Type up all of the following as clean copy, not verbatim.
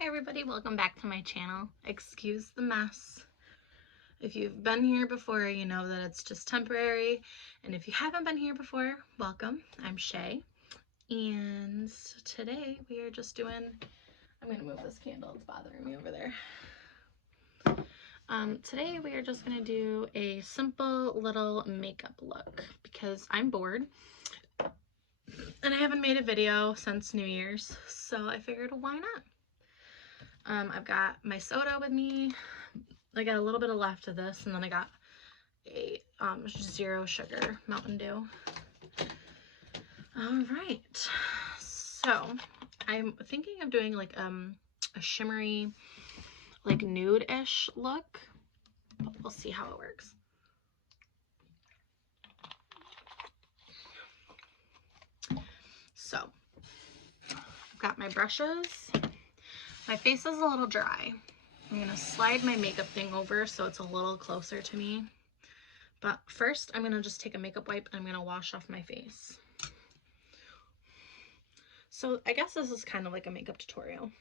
Hi everybody, welcome back to my channel. Excuse the mess. If you've been here before, you know that it's just temporary. And if you haven't been here before, welcome. I'm Shay. And today we are just doing, I'm gonna move this candle, it's bothering me over there. Today we are just gonna do a simple little makeup look because I'm bored. And I haven't made a video since New Year's, so I figured, why not? I've got my soda with me. I got a little bit of left of this, and then I got a zero sugar Mountain Dew. All right, so I'm thinking of doing like a shimmery, like nude-ish look, but we'll see how it works. So I've got my brushes. My face is a little dry. I'm gonna slide my makeup thing over so it's a little closer to me. But first, I'm gonna just take a makeup wipe and I'm gonna wash off my face. So I guess this is kind of like a makeup tutorial.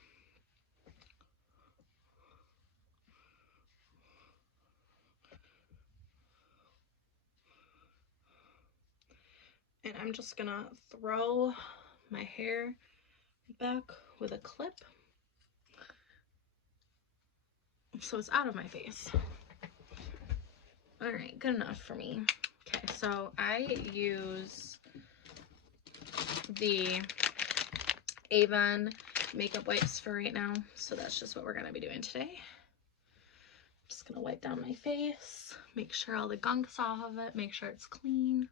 And I'm just gonna throw my hair back with a clip so it's out of my face. All right, good enough for me. Okay, so I use the Avon makeup wipes for right now, so that's just what we're gonna be doing today. Just gonna wipe down my face, make sure all the gunk's off of it, make sure it's clean.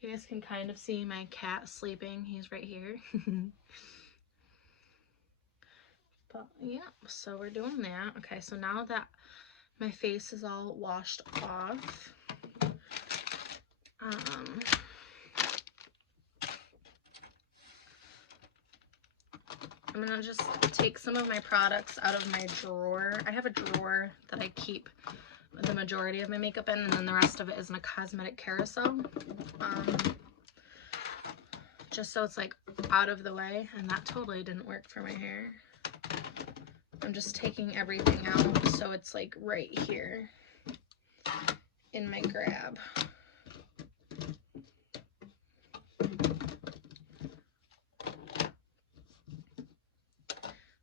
You guys can kind of see my cat sleeping. He's right here. But yeah, so we're doing that. Okay, so now that my face is all washed off, I'm gonna just take some of my products out of my drawer. I have a drawer that I keep the majority of my makeup in, and then the rest of it is in a cosmetic carousel. Just so it's like out of the way, and that totally didn't work for my hair. I'm just taking everything out so it's like right here in my grab.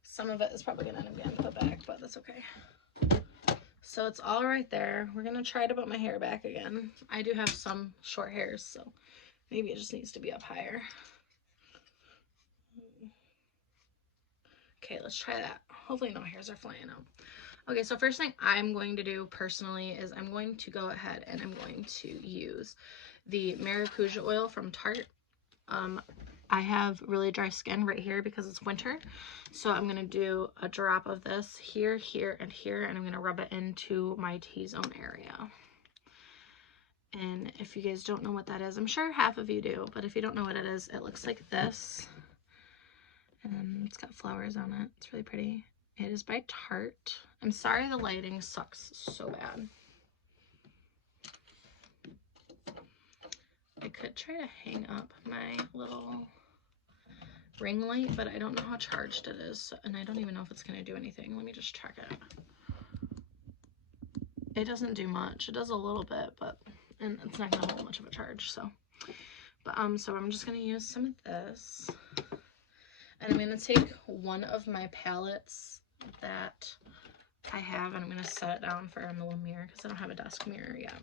Some of it is probably gonna end up getting put back, but that's okay. So it's all right there. We're gonna try to put my hair back again. I do have some short hairs, so maybe it just needs to be up higher. Okay, let's try that. Hopefully no hairs are flying out. Okay, so first thing I'm going to do personally is I'm going to go ahead and I'm going to use the Maracuja oil from Tarte. I have really dry skin right here because it's winter. So I'm going to do a drop of this here, here, and here, and I'm going to rub it into my T-zone area. And if you guys don't know what that is, I'm sure half of you do, but if you don't know what it is, it looks like this. And it's got flowers on it. It's really pretty. It is by Tarte. I'm sorry the lighting sucks so bad. I could try to hang up my little ring light, but I don't know how charged it is, and I don't even know if it's going to do anything. Let me just check it. It doesn't do much. It does a little bit, but and it's not going to hold much of a charge, so. But so I'm just going to use some of this. And I'm going to take one of my palettes that I have, and I'm going to set it down for a little mirror because I don't have a desk mirror yet.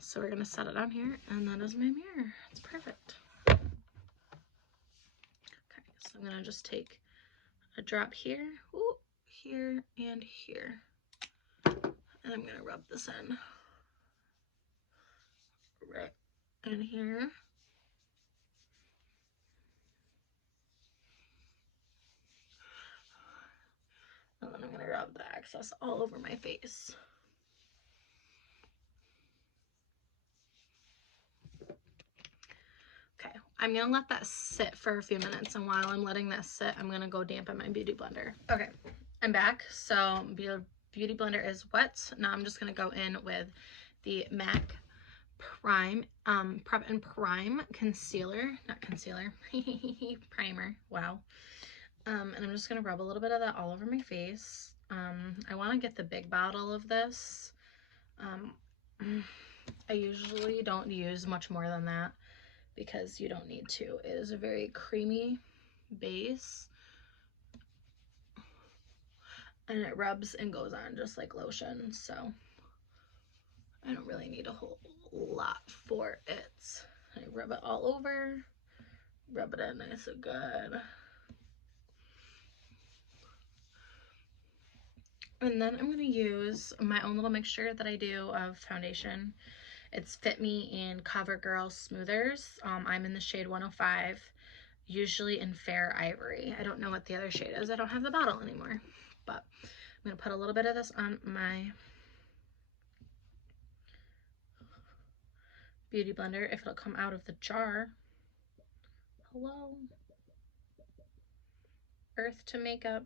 So we're going to set it down here, and that is my mirror. It's perfect. Okay, so I'm going to just take a drop here, ooh, here, and here. And I'm going to rub this in right in here. And then I'm going to rub the excess all over my face. Okay, I'm going to let that sit for a few minutes, and while I'm letting that sit, I'm going to go dampen my Beauty Blender. Okay, I'm back. So Beauty Blender is wet. Now I'm just going to go in with the MAC Prep and Prime concealer, not concealer, primer. Wow. And I'm just gonna rub a little bit of that all over my face. I want to get the big bottle of this. I usually don't use much more than that because you don't need to. It is a very creamy base, and it rubs and goes on just like lotion, so I don't really need a whole lot for it. I rub it all over, rub it in nice and good. And then I'm going to use my own little mixture that I do of foundation. It's Fit Me and CoverGirl Smoothers. I'm in the shade 105, usually in Fair Ivory. I don't know what the other shade is. I don't have the bottle anymore. But I'm going to put a little bit of this on my beauty blender if it'll come out of the jar. Hello. Earth to makeup.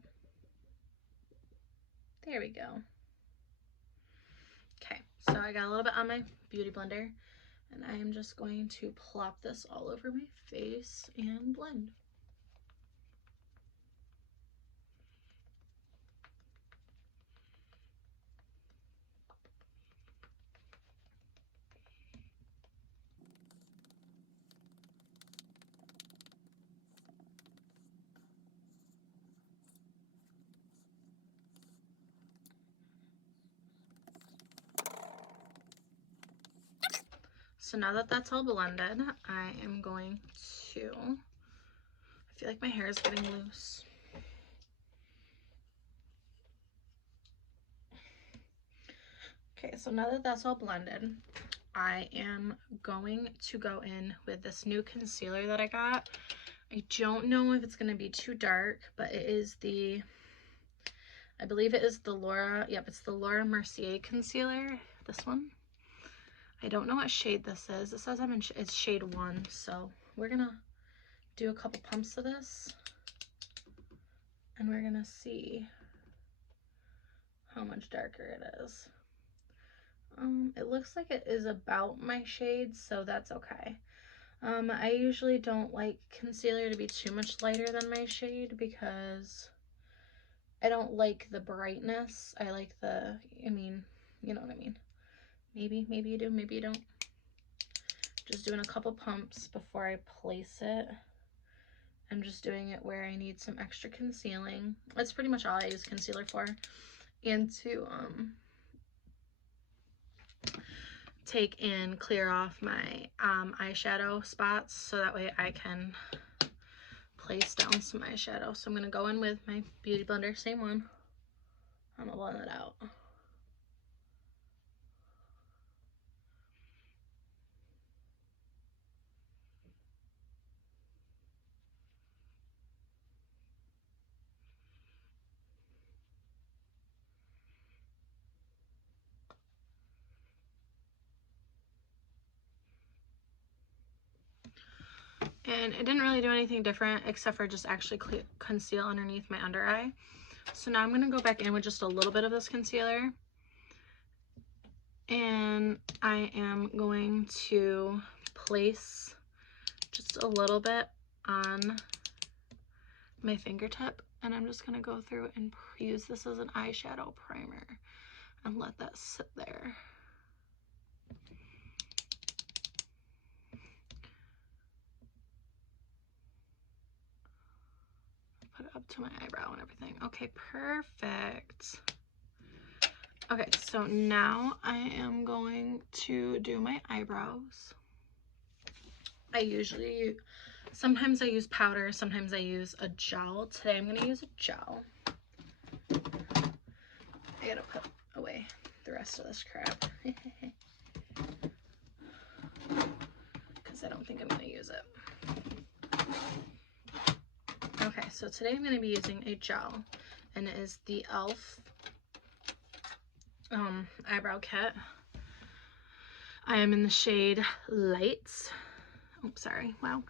There we go. Okay, so I got a little bit on my beauty blender, and I am just going to plop this all over my face and blend. So now that that's all blended, I am going to, I feel like my hair is getting loose. Okay, so now that that's all blended, I am going to go in with this new concealer that I got. I don't know if it's going to be too dark, but it is the, I believe it is the Laura, yep, it's the Laura Mercier concealer, this one. I don't know what shade this is. It says it's shade 1, so we're gonna do a couple pumps of this, and we're gonna see how much darker it is. It looks like it is about my shade, so that's okay. I usually don't like concealer to be too much lighter than my shade because I don't like the brightness. I like the, I mean, you know what I mean. Maybe you do, maybe you don't. Just doing a couple pumps before I place it. I'm just doing it where I need some extra concealing. That's pretty much all I use concealer for. And to take and clear off my eyeshadow spots so that way I can place down some eyeshadow. So I'm going to go in with my beauty blender, same one. I'm going to blend it out. And it didn't really do anything different except for just actually conceal underneath my under eye. So now I'm going to go back in with just a little bit of this concealer. And I am going to place just a little bit on my fingertip. And I'm just going to go through and use this as an eyeshadow primer and let that sit there. Put it up to my eyebrow and everything. Okay, perfect. Okay, so now I am going to do my eyebrows. Sometimes I use powder, sometimes I use a gel. Today I'm gonna use a gel. I gotta put away the rest of this crap. Because I don't think I'm gonna use it. Okay, so today I'm gonna be using a gel, and it is the e.l.f. Eyebrow kit. I am in the shade Lights. Oh, sorry. Wow.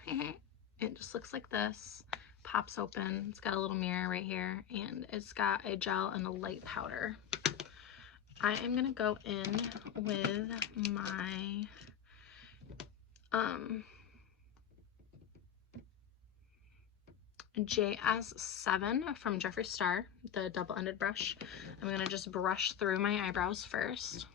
It just looks like this. Pops open. It's got a little mirror right here, and it's got a gel and a light powder. I am going to go in with my JS7 from Jeffree Star, the double-ended brush. I'm going to just brush through my eyebrows first.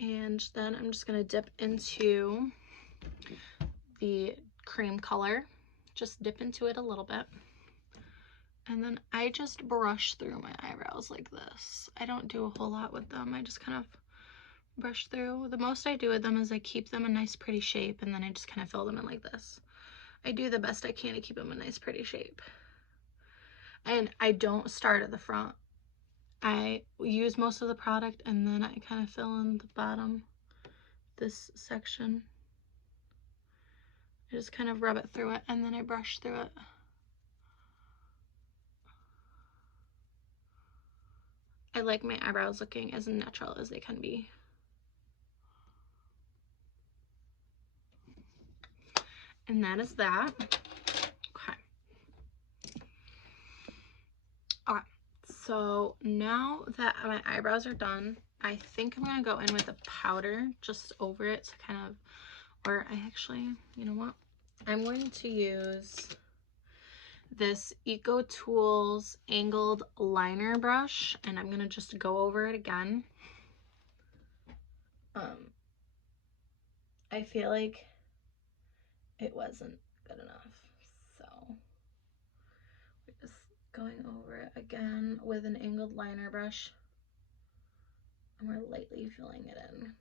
And then I'm just going to dip into the cream color. Just dip into it a little bit. And then I just brush through my eyebrows like this. I don't do a whole lot with them. I just kind of brush through. The most I do with them is I keep them a nice pretty shape, and then I just kind of fill them in like this. I do the best I can to keep them a nice pretty shape. And I don't start at the front. I use most of the product and then I kind of fill in the bottom, this section. I just kind of rub it through it and then I brush through it. I like my eyebrows looking as natural as they can be. And that is that. Okay. Okay. So now that my eyebrows are done, I think I'm gonna go in with a powder just over it to kind of, or I actually, you know what? I'm going to use this Eco Tools angled liner brush, and I'm gonna just go over it again. I feel like it wasn't good enough, so we're just going over it again with an angled liner brush, and we're lightly filling it in,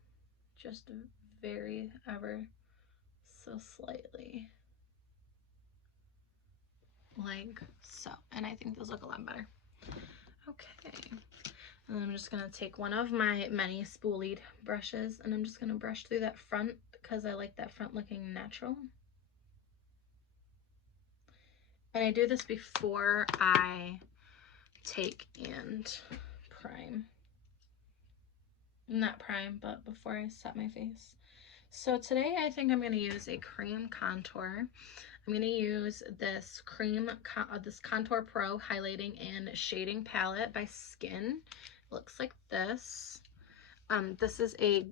just very ever so slightly, like so. And I think those look a lot better. Okay, and then I'm just gonna take one of my many spoolied brushes and I'm just gonna brush through that front because I like that front looking natural. And I do this before I take and prime. Not prime, but before I set my face. So today I think I'm gonna use a cream contour. I'm gonna use this this Contour Pro Highlighting and Shading Palette by Skin. It looks like this. This is a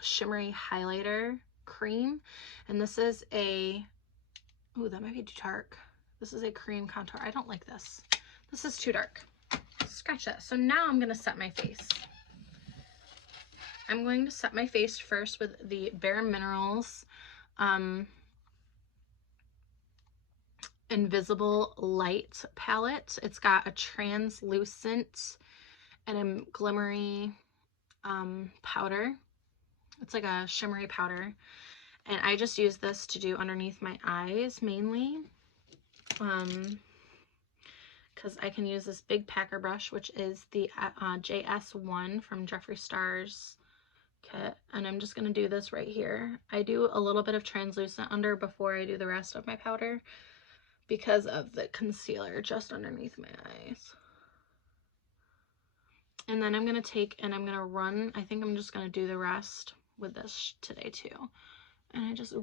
shimmery highlighter cream, and this is a, oh, that might be too dark. This is a cream contour. I don't like this. This is too dark. Scratch that. So now I'm gonna set my face. I'm going to set my face first with the Bare Minerals Invisible Light palette. It's got a translucent and a glimmery powder. It's like a shimmery powder, and I just use this to do underneath my eyes mainly, because I can use this big packer brush, which is the JS1 from Jeffree Star's kit, and I'm just going to do this right here. I do a little bit of translucent under before I do the rest of my powder because of the concealer just underneath my eyes. And then I'm going to take and I'm going to run, I think I'm just going to do the rest with this today too. And I just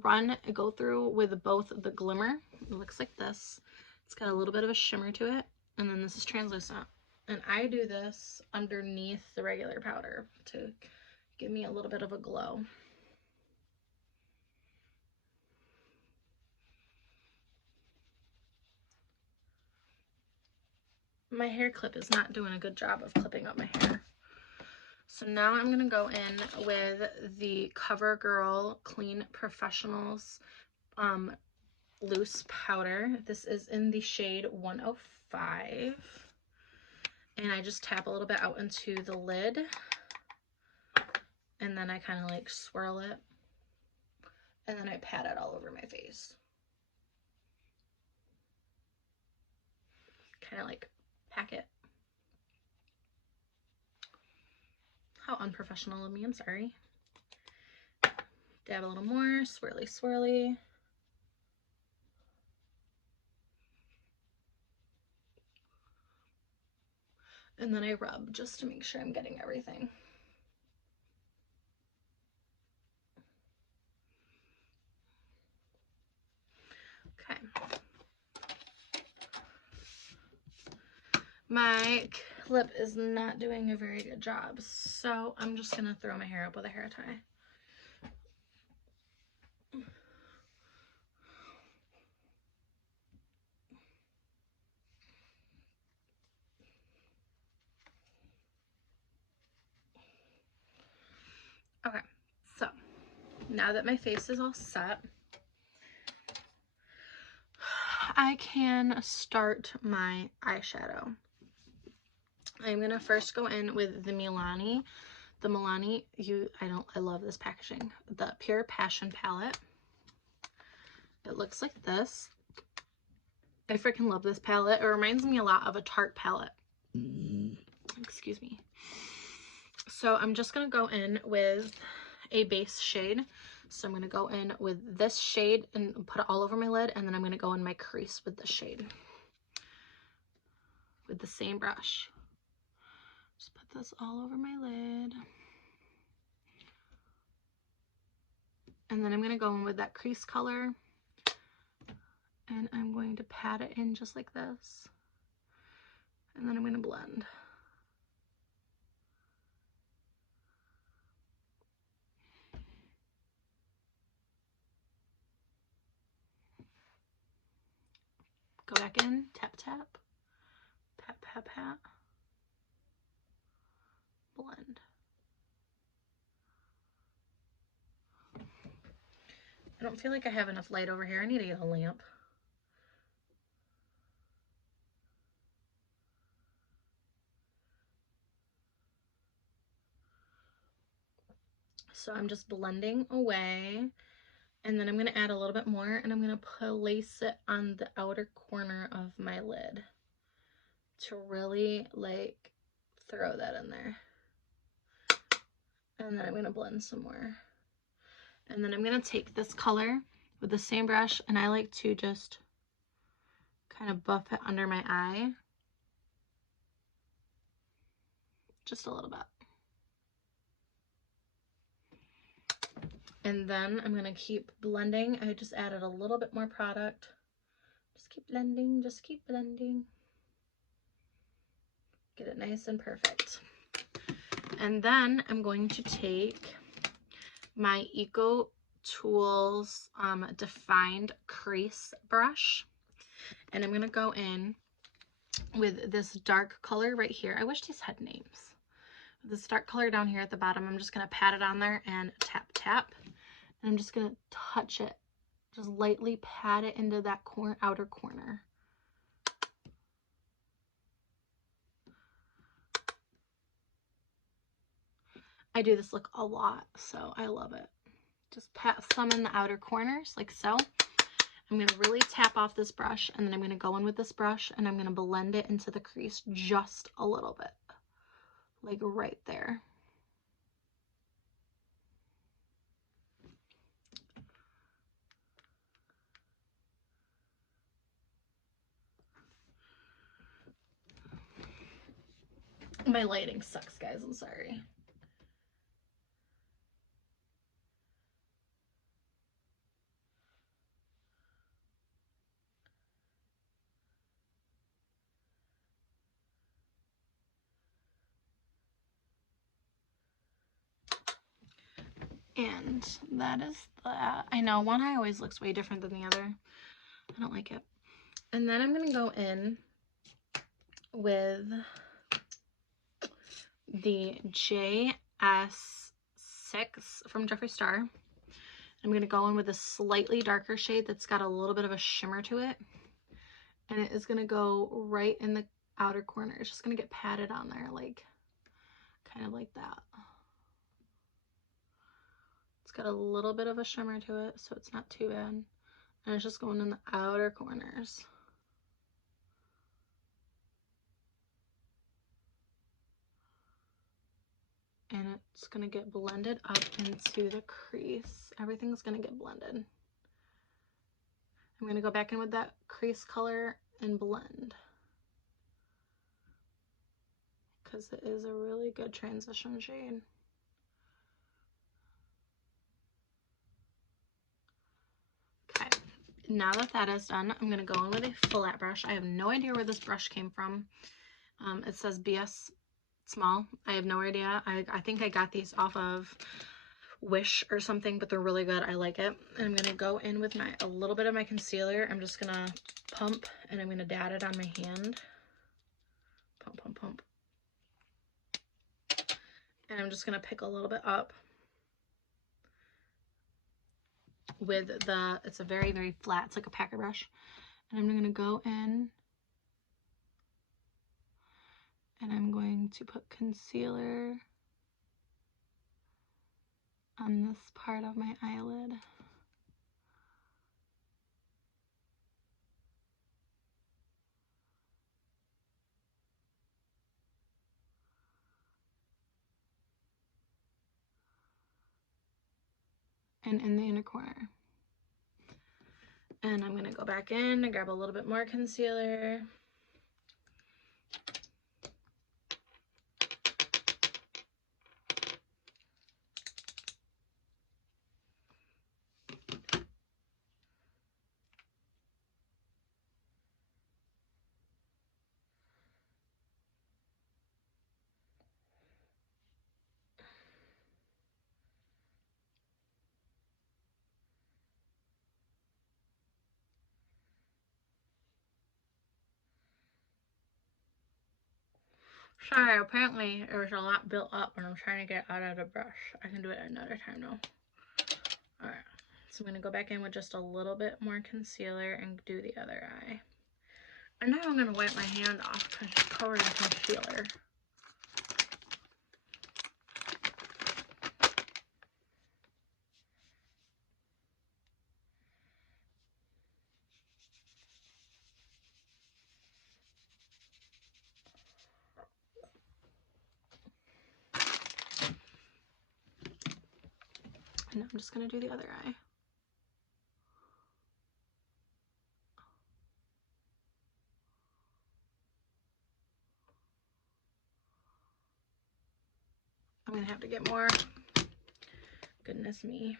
go through with both the glimmer. It looks like this. It's got a little bit of a shimmer to it. And then this is translucent. And I do this underneath the regular powder to give me a little bit of a glow. My hair clip is not doing a good job of clipping up my hair. So now I'm gonna go in with the CoverGirl Clean Professionals loose powder. This is in the shade 105. And I just tap a little bit out into the lid. And then I kind of like swirl it. And then I pat it all over my face. Kind of like pack it. How unprofessional of me, I'm sorry. Dab a little more, swirly, swirly. And then I rub just to make sure I'm getting everything. Okay. My clip is not doing a very good job. So I'm just going to throw my hair up with a hair tie. Okay, so now that my face is all set, I can start my eyeshadow. I'm gonna first go in with the Milani. I love this packaging. The Pure Passion palette. It looks like this. I freaking love this palette. It reminds me a lot of a Tarte palette. Excuse me. So I'm just gonna go in with a base shade. So I'm gonna go in with this shade and put it all over my lid, and then I'm gonna go in my crease with this shade with the same brush. Just put this all over my lid. And then I'm gonna go in with that crease color, and I'm going to pat it in just like this. And then I'm gonna blend. Go back in, tap, tap, pat, pat, pat, blend. I don't feel like I have enough light over here. I need to get a lamp. So I'm just blending away, and then I'm going to add a little bit more, and I'm going to place it on the outer corner of my lid to really like throw that in there. And then I'm going to blend some more. And then I'm going to take this color with the same brush, and I like to just kind of buff it under my eye. Just a little bit. And then I'm going to keep blending. I just added a little bit more product. Just keep blending, just keep blending. Get it nice and perfect. And then I'm going to take my Eco Tools Defined Crease Brush. And I'm going to go in with this dark color right here. I wish these had names. This dark color down here at the bottom, I'm just going to pat it on there and tap, tap. And I'm just going to touch it. Just lightly pat it into that outer corner. I do this look a lot, so I love it. Just pat some in the outer corners, like so. I'm going to really tap off this brush, and then I'm going to go in with this brush, and I'm going to blend it into the crease just a little bit. Like right there. My lighting sucks, guys. I'm sorry. And that is that. I know one eye always looks way different than the other. I don't like it. And then I'm going to go in with the JS6 from Jeffree Star. I'm going to go in with a slightly darker shade that's got a little bit of a shimmer to it. And it is going to go right in the outer corner. It's just going to get patted on there, like, kind of like that. It's got a little bit of a shimmer to it, so it's not too bad. And it's just going in the outer corners. And it's going to get blended up into the crease. Everything's going to get blended. I'm going to go back in with that crease color and blend, because it is a really good transition shade. Okay, now that that is done, I'm going to go in with a flat brush. I have no idea where this brush came from. It says BS Small. I have no idea. I think I got these off of Wish or something, but they're really good. I like it. And I'm gonna go in with a little bit of my concealer. I'm just gonna pump, and I'm gonna dab it on my hand. Pump, pump, pump. And I'm just gonna pick a little bit up with it's a very, very flat, it's like a packer brush. And I'm gonna go in and I'm going to put concealer on this part of my eyelid. And in the inner corner. And I'm going to go back in and grab a little bit more concealer. Sorry, apparently there was a lot built up when I'm trying to get it out of the brush. I can do it another time though. Alright, so I'm going to go back in with just a little bit more concealer and do the other eye. And now I'm going to wipe my hand off because it's covered in concealer. And I'm just going to do the other eye. I'm going to have to get more. Goodness me.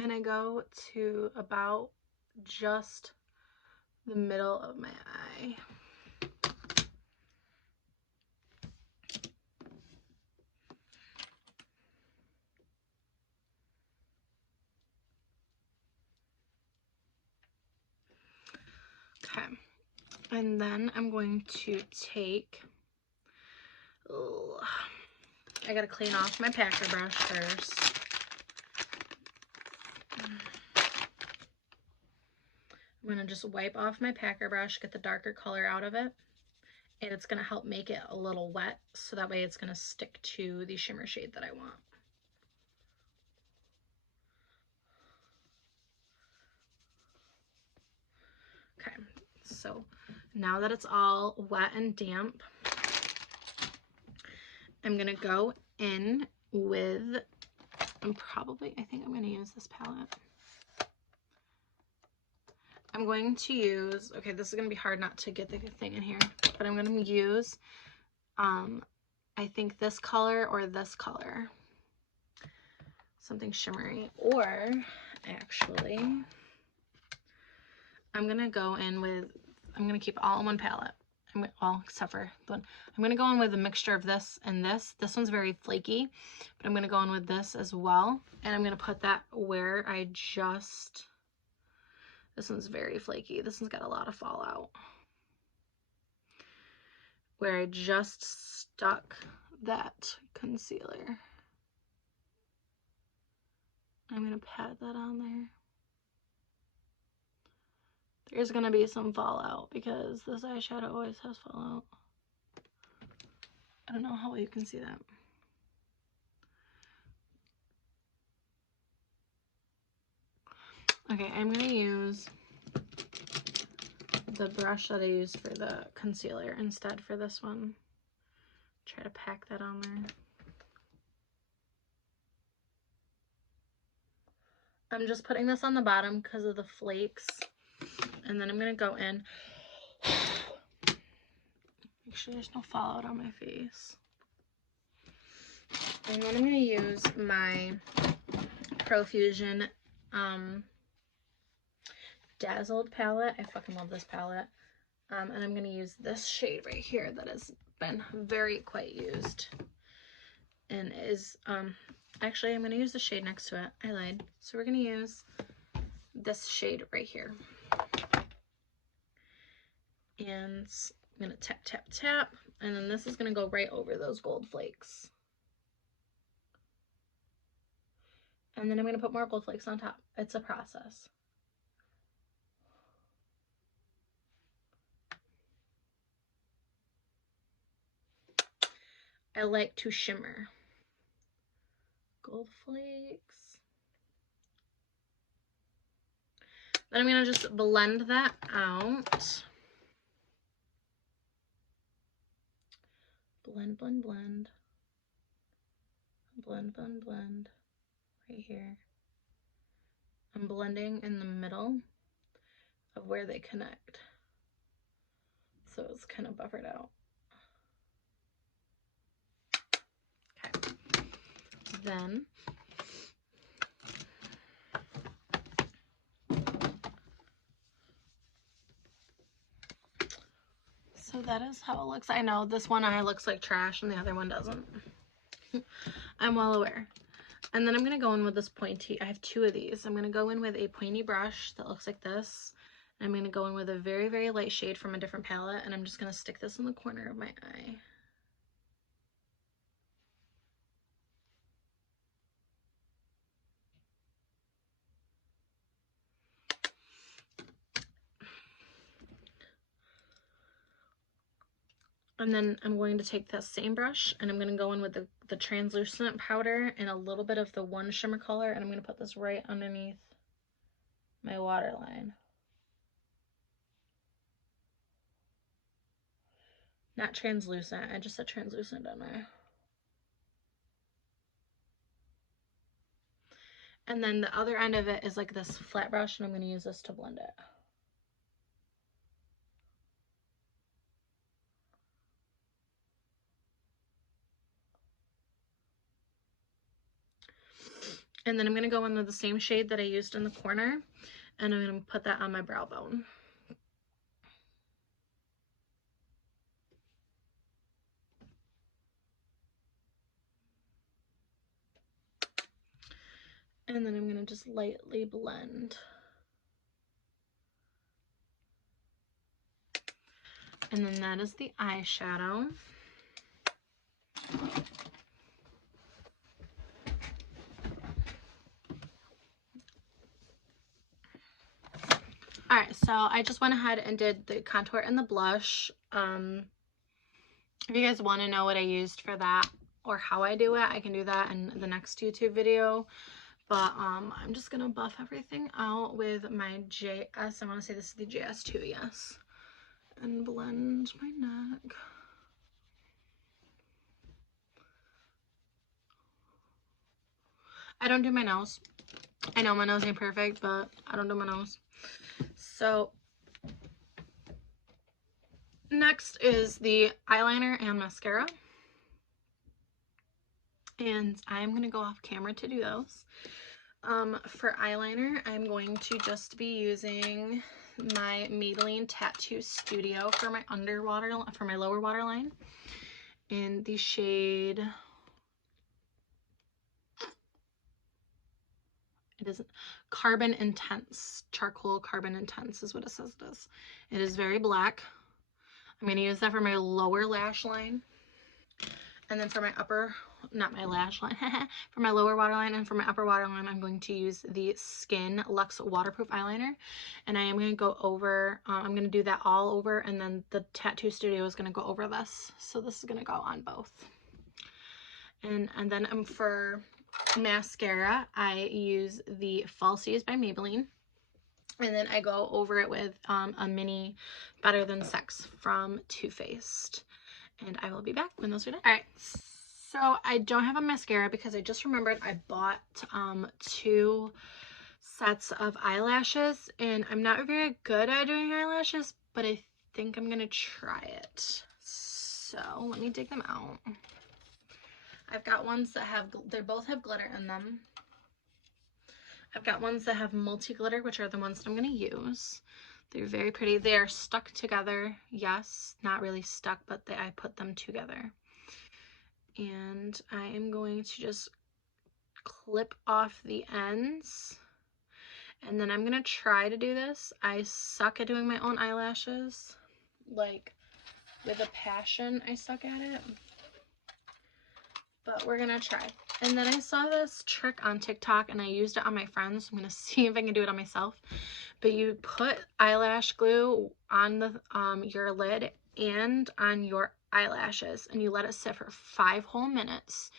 And I go to about just the middle of my eye. Okay, and then I'm going to take, I gotta clean off my packer brush first. I'm gonna just wipe off my packer brush, get the darker color out of it, and it's gonna help make it a little wet, so that way it's gonna stick to the shimmer shade that I want. Okay, so now that it's all wet and damp, I'm gonna go in with, I think I'm gonna use this palette. I'm going to use, okay, this is gonna be hard not to get the thing in here, but I'm gonna use, I think this color or this color. Something shimmery, or actually, I'm gonna go in with, I'm gonna keep it all in one palette. Well, except for the one. I'm gonna go in with a mixture of this and this. This one's very flaky, but I'm gonna go in with this as well. And I'm gonna put that where I just, this one's very flaky. This one's got a lot of fallout. Where I just stuck that concealer. I'm gonna pat that on there. There's gonna be some fallout because this eyeshadow always has fallout. I don't know how well you can see that. Okay, I'm gonna use the brush that I used for the concealer instead for this one. Try to pack that on there. I'm just putting this on the bottom because of the flakes. And then I'm going to go in. Make sure there's no fallout on my face. And then I'm going to use my Profusion Dazzled palette. I fucking love this palette. And I'm going to use this shade right here that has been very quite used. And is, actually I'm going to use the shade next to it. I lied. So we're going to use this shade right here. And I'm going to tap, tap, tap. And then this is going to go right over those gold flakes. And then I'm going to put more gold flakes on top. It's a process. I like to shimmer. Gold flakes. Then I'm going to just blend that out. Blend, blend, blend. Blend, blend, blend. Right here. I'm blending in the middle of where they connect. So it's kind of buffered out. Okay. Then so that is how it looks. I know this one eye looks like trash and the other one doesn't. I'm well aware. And then I'm going to go in with this pointy, I have two of these. I'm going to go in with a pointy brush that looks like this. I'm going to go in with a very, very light shade from a different palette, and I'm just going to stick this in the corner of my eye. And then I'm going to take that same brush and I'm going to go in with the translucent powder and a little bit of the one shimmer color, and I'm going to put this right underneath my waterline. Not translucent, I just said translucent, didn't I? And then the other end of it is like this flat brush, and I'm going to use this to blend it. And then I'm going to go in with the same shade that I used in the corner, and I'm going to put that on my brow bone. And then I'm going to just lightly blend. And then that is the eyeshadow. Alright, so I just went ahead and did the contour and the blush. If you guys want to know what I used for that or how I do it, I can do that in the next YouTube video. But I'm just going to buff everything out with my JS. I want to say this is the JS2, yes. And blend my neck. I don't do my nose. I know my nose ain't perfect, but I don't do my nose. So next is the eyeliner and mascara. And I'm going to go off camera to do those. For eyeliner, I'm going to just be using my Maybelline Tattoo Studio for my lower waterline in the shade, it is Carbon Intense, Charcoal Carbon Intense is what it says it is. It is very black. I'm going to use that for my lower lash line. And then for my upper, not my lash line, for my lower waterline and for my upper waterline, I'm going to use the Skin Luxe Waterproof Eyeliner. And I am going to go over, I'm going to do that all over, and then the Tattoo Studio is going to go over this. So this is going to go on both. And then for mascara, I use the Falsies by Maybelline. And then I go over it with a mini Better Than Sex from Too Faced. And I will be back when those are done. Alright, so I don't have a mascara because I just remembered I bought 2 sets of eyelashes, and I'm not very good at doing eyelashes, but I think I'm gonna try it. So let me dig them out. I've got ones that have, they both have glitter in them. I've got ones that have multi-glitter, which are the ones that I'm gonna use. They're very pretty. They are stuck together. Yes, not really stuck, but I put them together. And I am going to just clip off the ends. And then I'm gonna try to do this. I suck at doing my own eyelashes. Like, with a passion, I suck at it. But we're gonna try. And then I saw this trick on TikTok and I used it on my friends. I'm gonna see if I can do it on myself. But you put eyelash glue on the your lid and on your eyelashes, and you let it sit for 5 whole minutes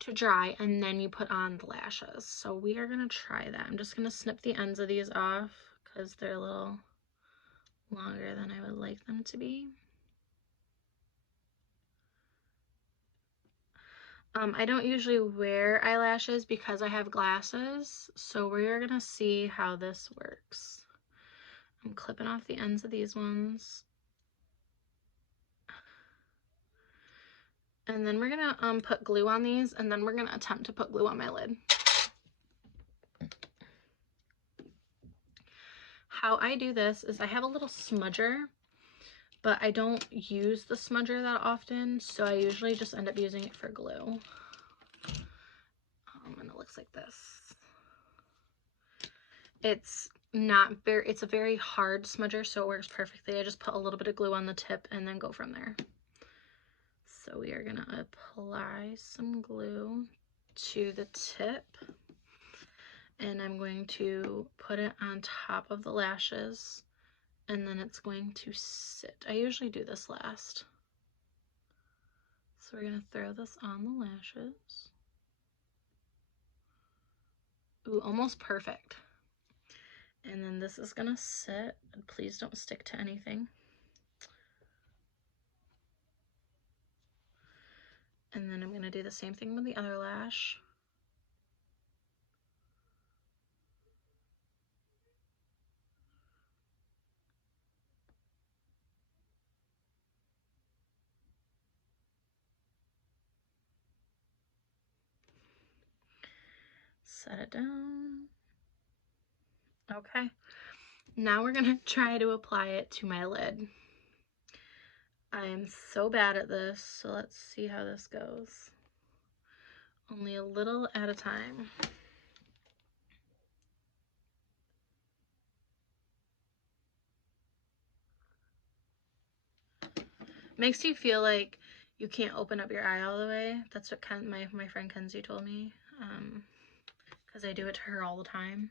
to dry, and then you put on the lashes. So we are gonna try that. I'm just gonna snip the ends of these off because they're a little longer than I would like them to be. I don't usually wear eyelashes because I have glasses, so we're gonna see how this works. I'm clipping off the ends of these ones. And then we're gonna put glue on these, and then we're gonna attempt to put glue on my lid. How I do this is I have a little smudger, but I don't use the smudger that often, so I usually just end up using it for glue. And it looks like this. It's a very hard smudger, so it works perfectly. I just put a little bit of glue on the tip and then go from there. So we are gonna apply some glue to the tip, and I'm going to put it on top of the lashes, and then it's going to sit. I usually do this last. So we're gonna throw this on the lashes. Ooh, almost perfect. And then this is gonna sit. Please don't stick to anything. And then I'm gonna do the same thing with the other lash. Set it down. Okay. Now we're gonna try to apply it to my lid. I am so bad at this, so let's see how this goes. Only a little at a time. Makes you feel like you can't open up your eye all the way. That's what my friend Kenzie told me, because I do it to her all the time.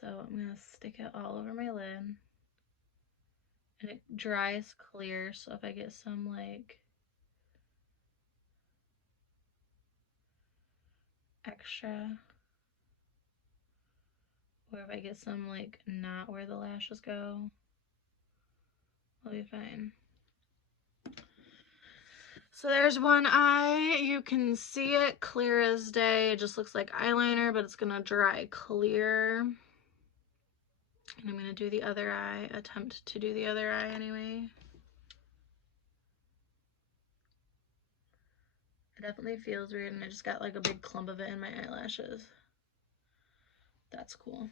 So I'm gonna stick it all over my lid, and it dries clear, so if I get some like extra, or if I get some like not where the lashes go, I'll be fine. So there's one eye. You can see it clear as day. It just looks like eyeliner, but it's gonna dry clear. And I'm gonna do the other eye, attempt to do the other eye anyway. It definitely feels weird, and I just got like a big clump of it in my eyelashes. That's cool.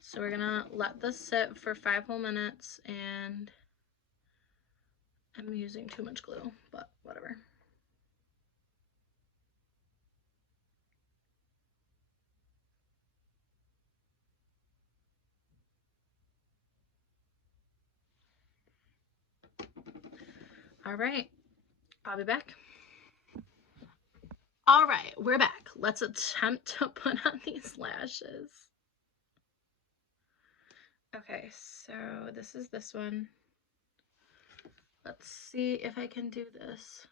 So we're gonna let this sit for 5 whole minutes, and I'm using too much glue, but whatever. All right, I'll be back. All right, we're back. Let's attempt to put on these lashes. Okay, so this is this one. Let's see if I can do this.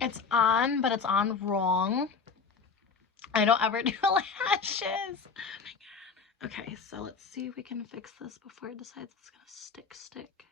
It's on, but it's on wrong. I don't ever do lashes. Oh my god. Okay, so let's see if we can fix this before it decides it's gonna stick.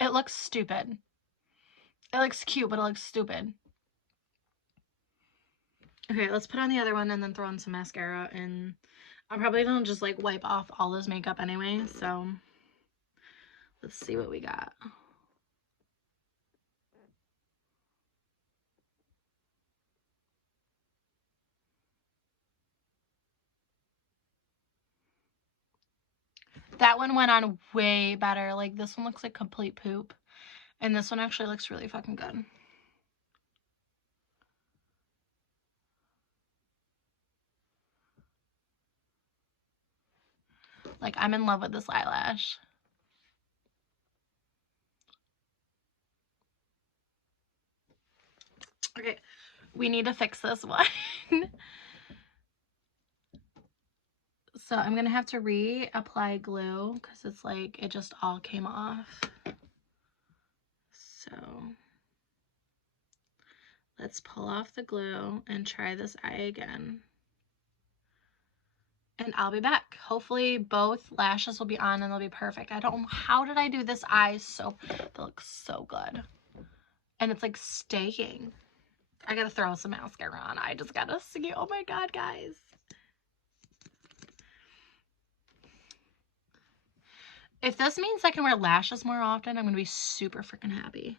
It looks stupid. It looks cute, but it looks stupid. Okay, let's put on the other one and then throw on some mascara, and I'm probably gonna just like wipe off all this makeup anyway, so let's see what we got. That one went on way better. Like, this one looks like complete poop, and this one actually looks really fucking good. Like, I'm in love with this eyelash. Okay, we need to fix this one. So I'm gonna have to reapply glue because it's like it just all came off. So let's pull off the glue and try this eye again. And I'll be back. Hopefully both lashes will be on and they'll be perfect. I don't know, how did I do this eye so, that looks so good. And it's like staking. I gotta throw some mascara on. I just gotta see. Oh my god, guys. If this means I can wear lashes more often, I'm gonna be super freaking happy.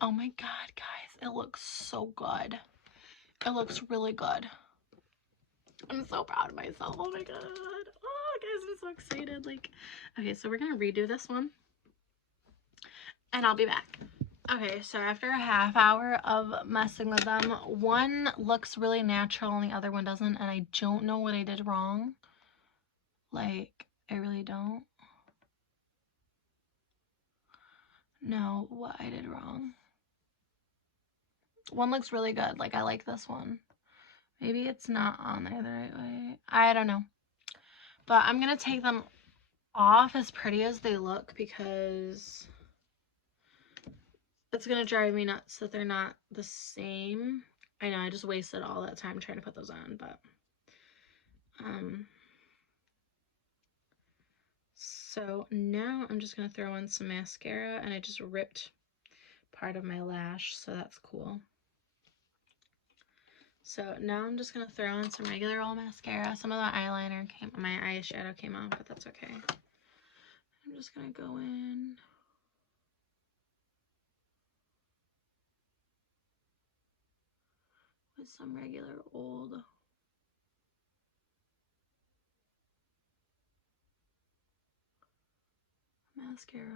Oh my god, guys, it looks so good. It looks really good. I'm so proud of myself. Oh my god. Oh, guys, I'm so excited. Like, okay, so we're gonna redo this one, and I'll be back. Okay, so after a half hour of messing with them, one looks really natural and the other one doesn't, and I don't know what I did wrong. Like, I really don't know what I did wrong. One looks really good. Like, I like this one. Maybe it's not on there the right way. I don't know. But I'm going to take them off as pretty as they look because it's going to drive me nuts that they're not the same. I know, I just wasted all that time trying to put those on, but so now I'm just going to throw on some mascara, and I just ripped part of my lash, so that's cool. So now I'm just going to throw on some regular old mascara. Some of the eyeliner my eyeshadow came off, but that's okay. I'm just going to go in. With some regular old mascara.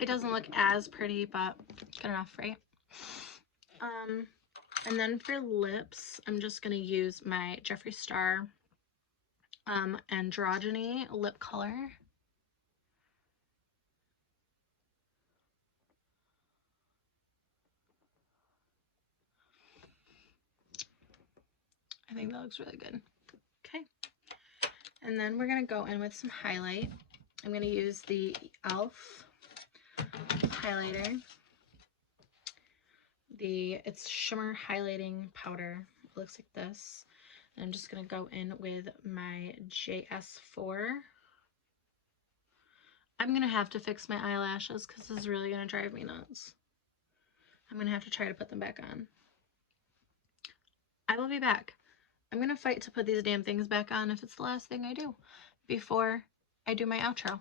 It doesn't look as pretty, but good enough, right? And then for lips, I'm just going to use my Jeffree Star Androgyny lip color. I think that looks really good. Okay. And then we're going to go in with some highlight. I'm going to use the e.l.f. highlighter. It's shimmer highlighting powder. It looks like this. And I'm just going to go in with my JS4. I'm going to have to fix my eyelashes because this is really going to drive me nuts. I'm going to have to try to put them back on. I will be back. I'm going to fight to put these damn things back on if it's the last thing I do before I do my outro.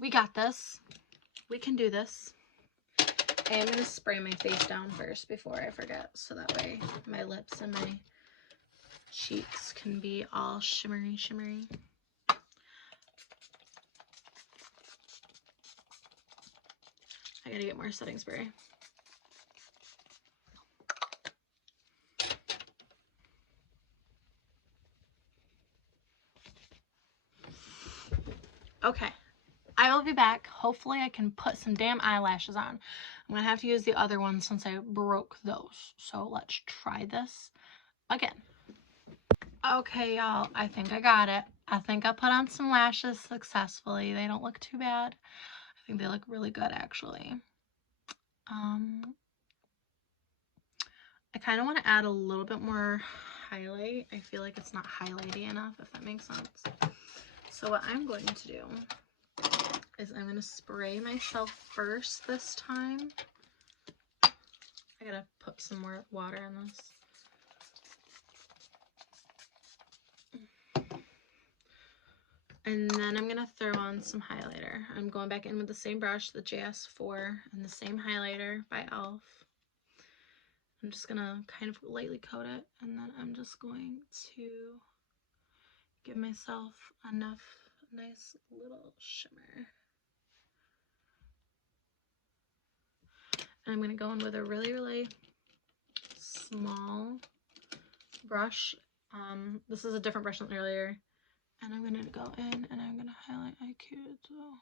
We got this. We can do this. I am going to spray my face down first before I forget, so that way my lips and my cheeks can be all shimmery, shimmery. I gotta get more setting spray. Okay, I will be back. Hopefully I can put some damn eyelashes on. I'm gonna have to use the other one since I broke those. So let's try this again. Okay, y'all, I think I got it. I think I put on some lashes successfully. They don't look too bad. I think they look really good, actually. I kind of want to add a little bit more highlight. I feel like it's not highlighty enough, if that makes sense. So what I'm going to do is I'm going to spray myself first this time. I gotta put some more water in this. And then I'm gonna throw on some highlighter. I'm going back in with the same brush, the JS4, and the same highlighter by e.l.f. I'm just gonna kind of lightly coat it, and then I'm just going to give myself enough nice little shimmer. And I'm gonna go in with a really, really small brush. This is a different brush than earlier. And I'm gonna go in and I'm gonna highlight IQ as well.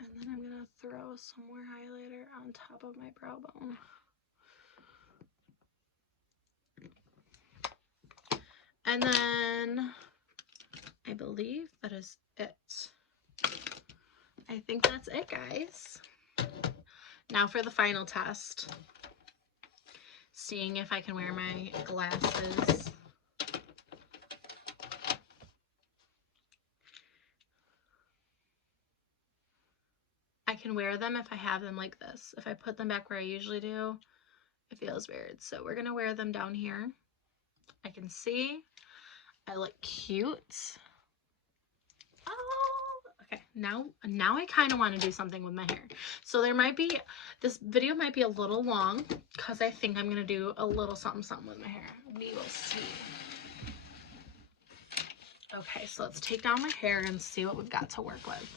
And then I'm gonna throw some more highlighter on top of my brow bone. And then I believe that is it. I think that's it, guys. Now for the final test. Seeing if I can wear my glasses. I can wear them if I have them like this. If I put them back where I usually do, it feels weird. So we're gonna wear them down here. I can see. I look cute. Oh, okay. Now I kind of want to do something with my hair. So this video might be a little long because I think I'm gonna do a little something with my hair. We will see. Okay, so let's take down my hair and see what we've got to work with.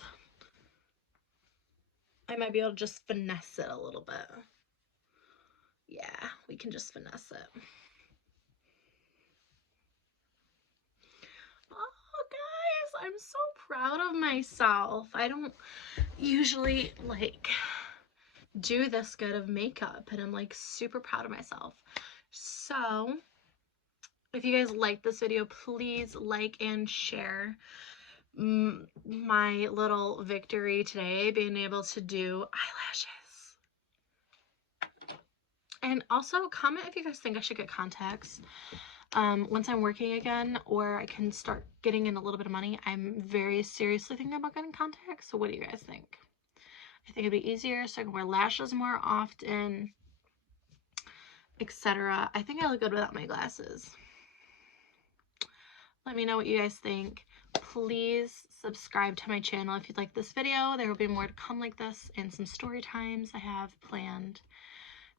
I might be able to just finesse it a little bit. Yeah, we can just finesse it. Oh, guys, I'm so proud of myself. I don't usually, like, do this good of makeup, and I'm, like, super proud of myself. So, if you guys like this video, please like and share my little victory today, being able to do eyelashes. And also comment if you guys think I should get contacts once I'm working again, or I can start getting in a little bit of money. I'm very seriously thinking about getting contacts. So what do you guys think? I think it'd be easier so I can wear lashes more often, etc. I think I look good without my glasses. Let me know what you guys think. Please subscribe to my channel if you'd like this video. There will be more to come like this and some story times I have planned.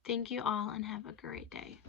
Thank you all and have a great day.